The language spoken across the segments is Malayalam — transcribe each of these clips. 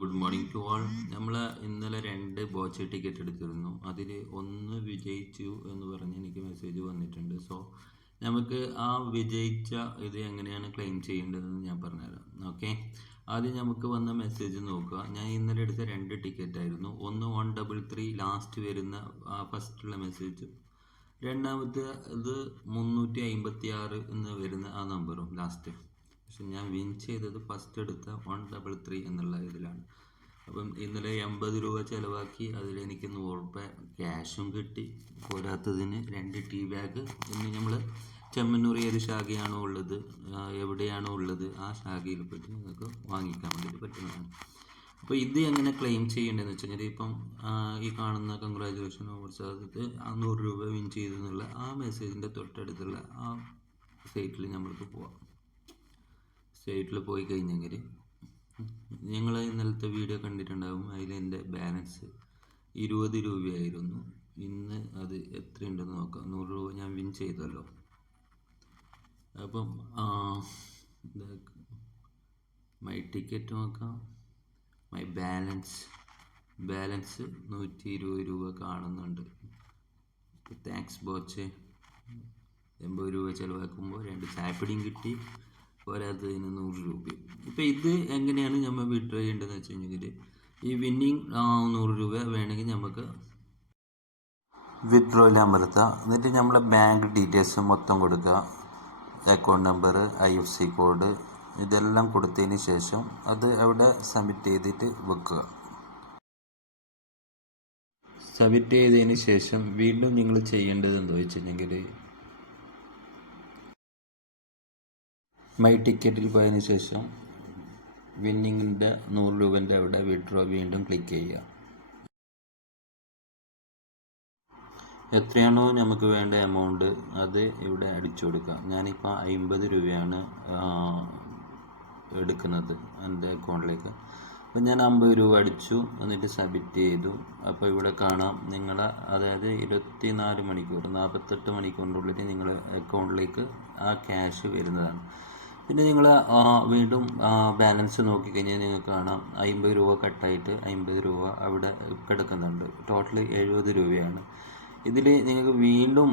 ഗുഡ് മോർണിംഗ് ടു ആൾ. നമ്മൾ ഇന്നലെ 2 ബോച്ച ടിക്കറ്റ് എടുത്തിരുന്നു. അതിൽ ഒന്ന് വിജയിച്ചു എന്ന് പറഞ്ഞ് എനിക്ക് മെസ്സേജ് വന്നിട്ടുണ്ട്. സോ നമുക്ക് ആ വിജയിച്ച ഇത് എങ്ങനെയാണ് ക്ലെയിം ചെയ്യേണ്ടതെന്ന് ഞാൻ പറഞ്ഞുതരാം. ഓക്കെ, ആദ്യം നമുക്ക് വന്ന മെസ്സേജ് നോക്കുക. ഞാൻ ഇന്നലെ എടുത്ത 2 ടിക്കറ്റ് ആയിരുന്നു. ഒന്ന് 133 ലാസ്റ്റ് വരുന്ന ഫസ്റ്റുള്ള മെസ്സേജ്, രണ്ടാമത്തെ ഇത് 356 എന്ന് വരുന്ന ആ നമ്പറും ലാസ്റ്റ്. പക്ഷെ ഞാൻ വിൻ ചെയ്തത് ഫസ്റ്റ് എടുത്ത 133 എന്നുള്ള ഇതിലാണ്. അപ്പം ഇന്നലെ 80 രൂപ ചിലവാക്കി. അതിലെനിക്ക് 100 രൂപ ക്യാഷും കിട്ടി. പോരാത്തതിന് 2 ടീ ബാഗ്. ഇന്ന് നമ്മൾ ചെമ്മന്നൂർ ഏത് ശാഖയാണോ ഉള്ളത്, എവിടെയാണോ ഉള്ളത് ആ ശാഖയിൽ പോയിട്ട് നിങ്ങൾക്ക് വാങ്ങിക്കാൻ വേണ്ടിയിട്ട് പറ്റുന്നതാണ്. അപ്പോൾ ഇത് എങ്ങനെ ക്ലെയിം ചെയ്യേണ്ടതെന്ന് വെച്ച് കഴിഞ്ഞാൽ, ഇപ്പം ഈ കാണുന്ന കൺഗ്രാജുലേഷൻ ഓവർസാദിട്ട് 100 രൂപ വിൻ ചെയ്തെന്നുള്ള ആ മെസ്സേജിൻ്റെ തൊട്ടടുത്തുള്ള ആ സൈറ്റിൽ നമ്മൾക്ക് പോവാം. സൈറ്റിൽ പോയി കഴിഞ്ഞെങ്കിൽ നിങ്ങൾ ഇന്നലത്തെ വീഡിയോ കണ്ടിട്ടുണ്ടാകും. അതിൽ എൻ്റെ ബാലൻസ് 20 രൂപയായിരുന്നു. ഇന്ന് അത് എത്രയുണ്ടെന്ന് നോക്കാം. 100 രൂപ ഞാൻ വിൻ ചെയ്തല്ലോ. അപ്പം മൈ ടിക്കറ്റ് നോക്കാം. മൈ ബാലൻസ് 120 രൂപ കാണുന്നുണ്ട്. താങ്ക്സ് ബോച്ചെ. 80 രൂപ ചിലവാക്കുമ്പോൾ 2 ചായപ്പൊടിയും കിട്ടി. പോരാത്തതിന് 100 രൂപ. ഇപ്പം ഇത് എങ്ങനെയാണ് നമ്മൾ വിഡ്രോ ചെയ്യേണ്ടതെന്ന് വെച്ച് കഴിഞ്ഞെങ്കിൽ, ഈ വിന്നിങ് 100 രൂപ വേണമെങ്കിൽ നമുക്ക് വിഡ്രോയിൽ അമർത്താം. എന്നിട്ട് നമ്മളെ ബാങ്ക് ഡീറ്റെയിൽസ് മൊത്തം കൊടുക്കുക. അക്കൗണ്ട് നമ്പർ, IFSC കോഡ് ഇതെല്ലാം കൊടുത്തതിന് ശേഷം അത് അവിടെ സബ്മിറ്റ് ചെയ്തിട്ട് വെക്കുക. സബ്മിറ്റ് ചെയ്തതിന് ശേഷം വീണ്ടും നിങ്ങൾ ചെയ്യേണ്ടത് എന്താ വെച്ചിട്ടുണ്ടെങ്കിൽ, മൈ ടിക്കറ്റിൽ പോയതിന് ശേഷം വിന്നിങ്ങിൻ്റെ 100 രൂപൻ്റെ അവിടെ വിഡ്രോ വീണ്ടും ക്ലിക്ക് ചെയ്യുക. എത്രയാണോ നമുക്ക് വേണ്ട എമൗണ്ട് അത് ഇവിടെ അടിച്ചു കൊടുക്കുക. ഞാനിപ്പോൾ 50 രൂപയാണ് എടുക്കുന്നത് എൻ്റെ അക്കൗണ്ടിലേക്ക്. അപ്പോൾ ഞാൻ 50 രൂപ അടിച്ചു, എന്നിട്ട് സബ്മിറ്റ് ചെയ്തു. അപ്പോൾ ഇവിടെ കാണാം നിങ്ങളെ, അതായത് 24 മണിക്കൂർ 48 മണിക്കൂറിനുള്ളിൽ നിങ്ങളുടെ അക്കൗണ്ടിലേക്ക് ആ ക്യാഷ് വരുന്നതാണ്. പിന്നെ നിങ്ങൾ വീണ്ടും ബാലൻസ് നോക്കിക്കഴിഞ്ഞാൽ നിങ്ങൾക്ക് കാണാം 50 രൂപ കട്ടായിട്ട് 50 രൂപ അവിടെ കിടക്കുന്നുണ്ട്. ടോട്ടൽ 70 രൂപയാണ്. ഇതിൽ നിങ്ങൾക്ക് വീണ്ടും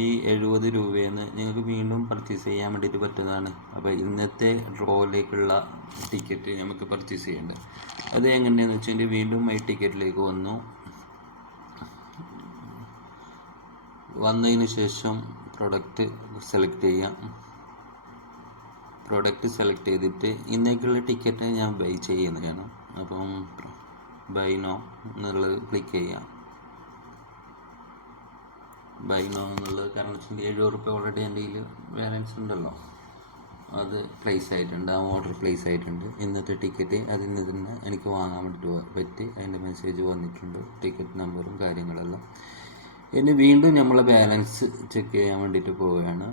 ഈ 70 രൂപയിൽ നിന്ന് നിങ്ങൾക്ക് വീണ്ടും പർച്ചേസ് ചെയ്യാൻ വേണ്ടിയിട്ട് പറ്റുന്നതാണ്. അപ്പോൾ ഇന്നത്തെ ഡ്രോയിലേക്കുള്ള ടിക്കറ്റ് നമുക്ക് പർച്ചേസ് ചെയ്യേണ്ടത്. അത് എങ്ങനെയാണെന്ന് വെച്ചാൽ, വീണ്ടും ഈ ടിക്കറ്റിലേക്ക് വന്നതിന് ശേഷം പ്രൊഡക്റ്റ് സെലക്ട് ചെയ്യാം. പ്രൊഡക്റ്റ് സെലക്ട് ചെയ്തിട്ട് ഇന്നേക്കുള്ള ടിക്കറ്റ് ഞാൻ ബൈ ചെയ്യുന്നതാണ്. അപ്പം ബൈ നോ എന്നുള്ളത് ക്ലിക്ക് ചെയ്യാം. ബൈ നോ എന്നുള്ളത് കാരണം വെച്ചാൽ 70 രൂപ ഓൾറെഡി എൻ്റെ കയ്യിൽ ബാലൻസ് ഉണ്ടല്ലോ, അത് പ്ലേസ് ആയിട്ടുണ്ട്. ആ ഓർഡർ പ്ലേസ് ആയിട്ടുണ്ട്. ഇന്നത്തെ ടിക്കറ്റ് അതിൽ നിന്ന് തന്നെ എനിക്ക് വാങ്ങാൻ വേണ്ടിയിട്ട് പറ്റി. അതിൻ്റെ മെസ്സേജ് വന്നിട്ടുണ്ട്, ടിക്കറ്റ് നമ്പറും കാര്യങ്ങളെല്ലാം. ഇനി വീണ്ടും നമ്മളെ ബാലൻസ് ചെക്ക് ചെയ്യാൻ വേണ്ടിയിട്ട് പോവുകയാണ്.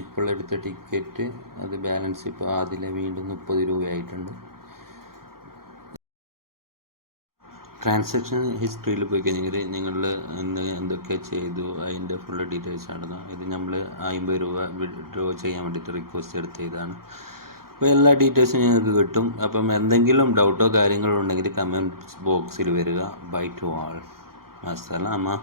ഇപ്പോൾ എടുത്ത ടിക്കറ്റ് അത് ബാലൻസ് ഇപ്പോൾ അതിലെ വീണ്ടും 30 രൂപയായിട്ടുണ്ട്. ട്രാൻസാക്ഷൻ ഹിസ്റ്ററിയിൽ പോയി കഴിഞ്ഞെങ്കിൽ നിങ്ങൾ എന്തൊക്കെ ചെയ്തു അതിൻ്റെ ഫുൾ ഡീറ്റെയിൽസ് ആണ്. ഇത് നമ്മൾ 50 രൂപ വിഡ്രോ ചെയ്യാൻ വേണ്ടിയിട്ട് റിക്വസ്റ്റ് എടുത്തതാണ്. അപ്പോൾ എല്ലാ ഡീറ്റെയിൽസും നിങ്ങൾക്ക് കിട്ടും. അപ്പം എന്തെങ്കിലും ഡൗട്ടോ കാര്യങ്ങളോ ഉണ്ടെങ്കിൽ കമൻറ്റ് ബോക്സിൽ വരിക. Bye to all. അസ്സലാമ.